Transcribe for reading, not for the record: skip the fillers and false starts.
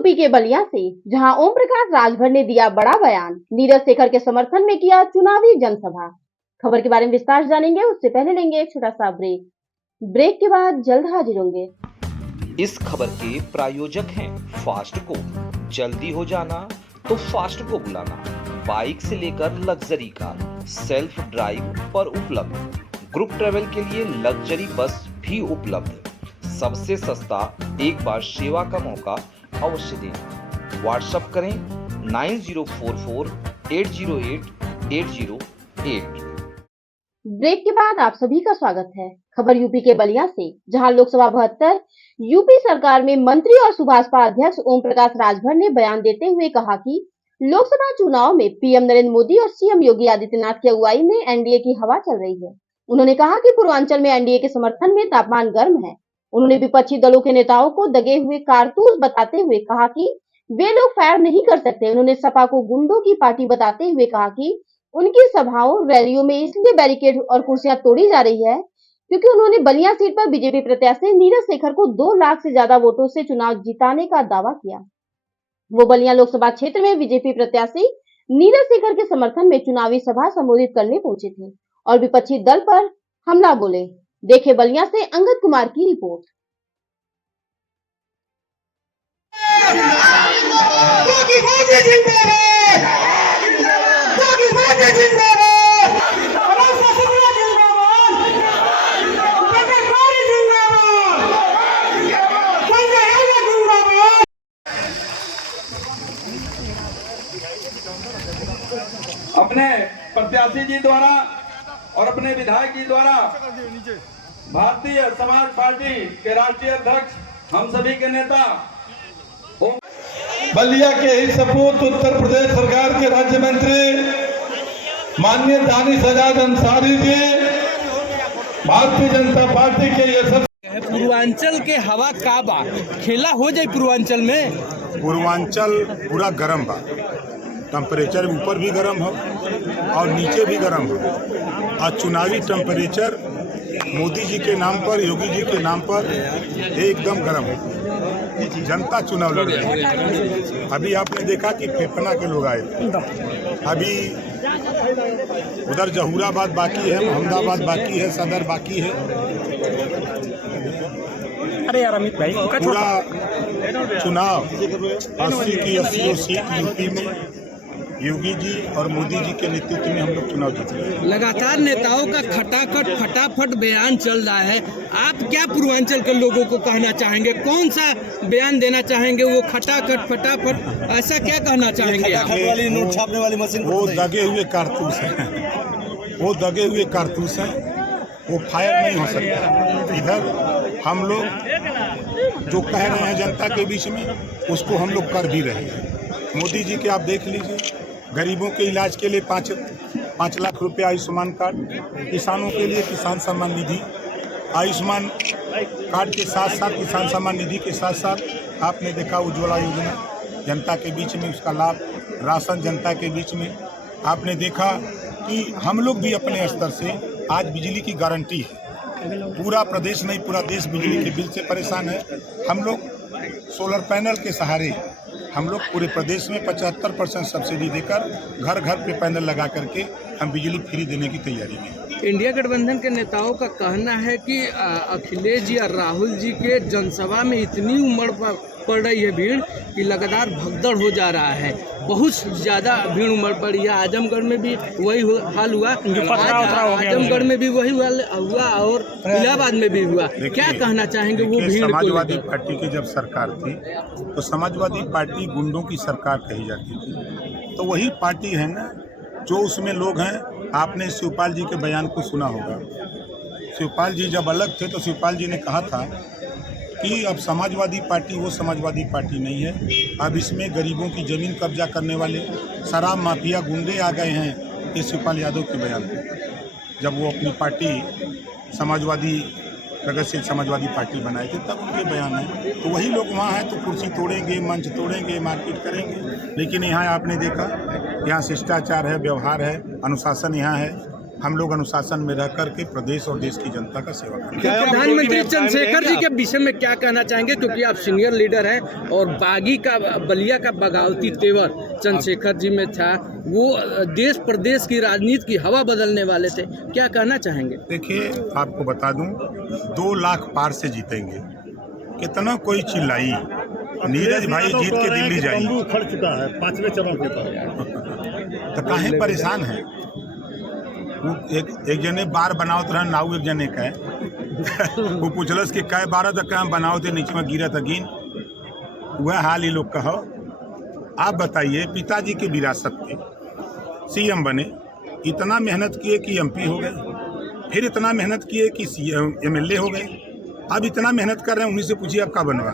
UP के बलिया से, जहां ओम प्रकाश राजभर ने दिया बड़ा बयान, नीरज शेखर के समर्थन में किया चुनावी जनसभा। खबर के बारे में विस्तार जानेंगे, उससे पहले लेंगे एक छोटा सा ब्रेक के बाद जल्द हाजिर होंगे। इस खबर के प्रायोजक हैं फास्ट को। जल्दी हो जाना तो फास्ट को बुलाना। बाइक से लेकर लग्जरी कार, सेल्फ ड्राइव पर उपलब्ध। ग्रुप ट्रेवल के लिए लग्जरी बस भी उपलब्ध। सबसे सस्ता एक बार सेवा का मौका अवश्य दें। व्हाट्सएप करें 9044808808। ब्रेक के बाद आप सभी का स्वागत है। खबर यूपी के बलिया से, जहां लोकसभा 72 यूपी सरकार में मंत्री और सुभाषपा अध्यक्ष ओम प्रकाश राजभर ने बयान देते हुए कहा कि लोकसभा चुनाव में पीएम नरेंद्र मोदी और सीएम योगी आदित्यनाथ की अगुवाई में एनडीए की हवा चल रही है। उन्होंने कहा कि पूर्वांचल में एनडीए के समर्थन में तापमान गर्म है। उन्होंने विपक्षी दलों के नेताओं को दगे हुए कारतूस बताते हुए कहा कि वे लोग फायर नहीं कर सकते। उन्होंने सपा को गुंडों की पार्टी बताते हुए कहा कि उनकी सभाओं रैलियों में इसलिए बैरिकेड और कुर्सियां तोड़ी जा रही है क्योंकि उन्होंने बलिया सीट पर बीजेपी प्रत्याशी नीरज शेखर को 2 लाख से ज्यादा वोटों से चुनाव जिताने का दावा किया। वो बलिया लोकसभा क्षेत्र में बीजेपी प्रत्याशी नीरज शेखर के समर्थन में चुनावी सभा संबोधित करने पहुंचे थे और विपक्षी दल पर हमला बोले। देखे बलिया से अंगद कुमार की रिपोर्ट। अपने प्रत्याशी जी द्वारा और अपने विधायक जी द्वारा भारतीय समाज पार्टी के राष्ट्रीय अध्यक्ष, हम सभी के नेता बलिया के ही सपूत उत्तर प्रदेश सरकार के राज्य मंत्री माननीय दानिश आजाद अंसारी जी भारतीय जनता पार्टी के यशस्वी पूर्वांचल के हवा का बा खेला हो जाए। पूर्वांचल पूरा गरम बा, टेम्परेचर ऊपर भी गरम हो और नीचे भी गरम हो। और चुनावी टेम्परेचर मोदी जी के नाम पर, योगी जी के नाम पर एकदम गरम है। जनता चुनाव लड़ रही है। अभी आपने देखा कि फेफना के लोग आए, अभी उधर जहूराबाद बाकी है, मोहम्मदाबाद बाकी है, सदर बाकी है। अरे यार अमित भाई, पूरा चुनाव 80 की 80 सीट यूपी में योगी जी और मोदी जी के नेतृत्व में हम लोग चुनाव जीत रहे हैं। लगातार नेताओं का फटाफट बयान चल रहा है। आप क्या पूर्वांचल के लोगों को कहना चाहेंगे? कौन सा बयान देना चाहेंगे? वो फटाफट ऐसा क्या कहना चाहेंगे आप? नोट छापने वाली मशीन, वो दगे हुए कारतूस हैं, वो फायर नहीं हो सकता। इधर हम लोग जो कह रहे हैं जनता के बीच में, उसको हम लोग कर भी रहे हैं। मोदी जी के आप देख लीजिए, गरीबों के इलाज के लिए 5 लाख रुपए आयुष्मान कार्ड, किसानों के लिए किसान सम्मान निधि, आयुष्मान कार्ड के साथ साथ किसान सम्मान निधि के साथ साथ आपने देखा उज्ज्वला योजना जनता के बीच में, उसका लाभ, राशन जनता के बीच में। आपने देखा कि हम लोग भी अपने स्तर से आज बिजली की गारंटी है। पूरा प्रदेश नहीं, पूरा देश बिजली के बिल से परेशान है। हम लोग सोलर पैनल के सहारे हम लोग पूरे प्रदेश में 75% सब्सिडी देकर घर घर पे पैनल लगा करके हम बिजली फ्री देने की तैयारी में। इंडिया गठबंधन के नेताओं का कहना है कि अखिलेश जी और राहुल जी के जनसभा में इतनी उमड़ पड़ रही है भीड़ कि लगातार भगदड़ हो जा रहा है। बहुत ज़्यादा भीड़ उमड़ पड़ी है। आजमगढ़ में भी वही हाल हुआ, आजमगढ़ में भी वही हुआ और इलाहाबाद में भी हुआ। क्या कहना चाहेंगे वो भीड़ को? समाजवादी पार्टी की जब सरकार थी तो समाजवादी पार्टी गुंडों की सरकार कही जाती थी। तो वही पार्टी है ना जो उसमें लोग हैं। आपने शिवपाल जी के बयान को सुना होगा। शिवपाल जी जब अलग थे तो शिवपाल जी ने कहा था कि अब समाजवादी पार्टी वो समाजवादी पार्टी नहीं है। अब इसमें गरीबों की ज़मीन कब्जा करने वाले शराब माफिया गुंडे आ गए हैं। ये शिवपाल यादव के बयान थे जब वो अपनी पार्टी समाजवादी प्रगतिशील समाजवादी पार्टी बनाए थे, तब उनके बयान है। तो वही लोग वहाँ हैं तो कुर्सी तोड़ेंगे, मंच तोड़ेंगे, मारपीट करेंगे। लेकिन यहाँ आपने देखा, यहाँ शिष्टाचार है, व्यवहार है, अनुशासन यहाँ है। हम लोग अनुशासन में रह करके प्रदेश और देश की जनता का सेवा करें। तो प्रधानमंत्री चंद्रशेखर जी के विषय में क्या कहना चाहेंगे, क्योंकि आप सीनियर लीडर हैं और बागी का बलिया का बगावती तेवर चंद्रशेखर जी में था, वो देश प्रदेश की राजनीति की हवा बदलने वाले थे, क्या कहना चाहेंगे? देखिए, आपको बता दूं, 2 लाख पार से जीतेंगे। कितना कोई चिल्लाई, नीरज भाई जीत के दिल्ली जाइए, खड़ चुका है 5वें चरण के तहत। तो काहे परेशान है? वो एक जने बार बनाओ तो नाव एक जने का है वो पूछलस कि कै बारह तक हम बनाओ थे, नीचे में गिरा था गिन। वह हाल ही लोग कहो। आप बताइए, पिताजी की विरासत पे सीएम बने, इतना मेहनत किए कि एमपी हो गए, फिर इतना मेहनत किए कि एमएलए हो गए, अब इतना मेहनत कर रहे हैं, उन्हीं से पूछिए अब का बनवा।